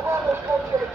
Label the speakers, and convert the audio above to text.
Speaker 1: Obama's country.